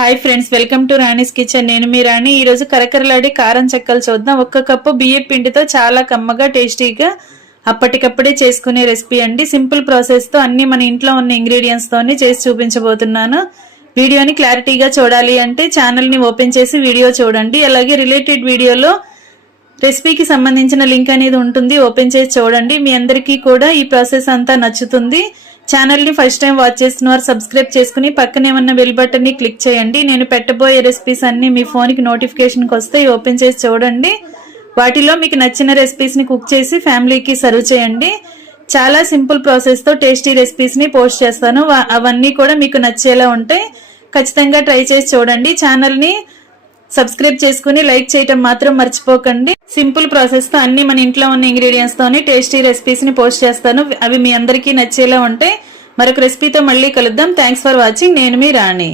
Hi friends, welcome to Rani's kitchen. నేను మీ రాణి. ఈ రోజు కరకరలాడి కారం చెక్కలు చూద్దాం. 1 కప్పు బియ్యం పిండితో చాలా కమ్మగా టేస్టీగా అప్పటికప్పుడే చేసుకునే రెసిపీ అండి. సింపుల్ ప్రాసెస్ తో అన్ని మన ఇంట్లో ఉన్న ఇంగ్రీడియంట్స్ తోని చేసి చూపించబోతున్నాను. వీడియోని క్లారిటీగా చూడాలి అంటే ఛానల్ ని ఓపెన్ చేసి వీడియో చూడండి. అలాగే రిలేటెడ్ వీడియోలో రెసిపీకి సంబంధించిన లింక్ అనేది ఉంటుంది, ఓపెన్ చేసి చూడండి. మీ అందరికీ కూడా ఈ ప్రాసెస్ అంతా నచ్చుతుంది. ఛానల్ ని ఫస్ట్ టైం వాచ్ చేస్తున్న వారు సబ్స్క్రైబ్ చేసుకుని పక్కనే ఉన్న బెల్ బటన్ ని క్లిక్ చేయండి. నేను పెట్టబోయే రెసిపీస్ అన్ని మీ ఫోన్ కి నోటిఫికేషన్ కి వస్తాయి, ఓపెన్ చేసి చూడండి. వాటిలో మీకు నచ్చిన రెసిపీస్ ని కుక్ చేసి ఫ్యామిలీకి సర్వ్ చేయండి. చాలా సింపుల్ ప్రాసెస్ తో టేస్టీ రెసిపీస్ ని పోస్ట్ చేస్తాను. అవన్నీ కూడా మీకు నచ్చేలా ఉంటాయి. ఖచ్చితంగా ట్రై చేసి చూడండి. ఛానల్ ని సబ్స్క్రైబ్ చేసుకుని లైక్ చేయటం మాత్రం మర్చిపోకండి. సింపుల్ ప్రాసెస్ తో అన్ని మన ఇంట్లో ఉన్న ఇంగ్రీడియంట్స్ తోని టేస్టీ రెసిపీస్ ని పోస్ట్ చేస్తాను. అవి మీ అందరికీ నచ్చేలా ఉంటాయి. మరొక రెసిపీతో మళ్ళీ కలుద్దాం. Thanks for watching. నేను మీ రాణి.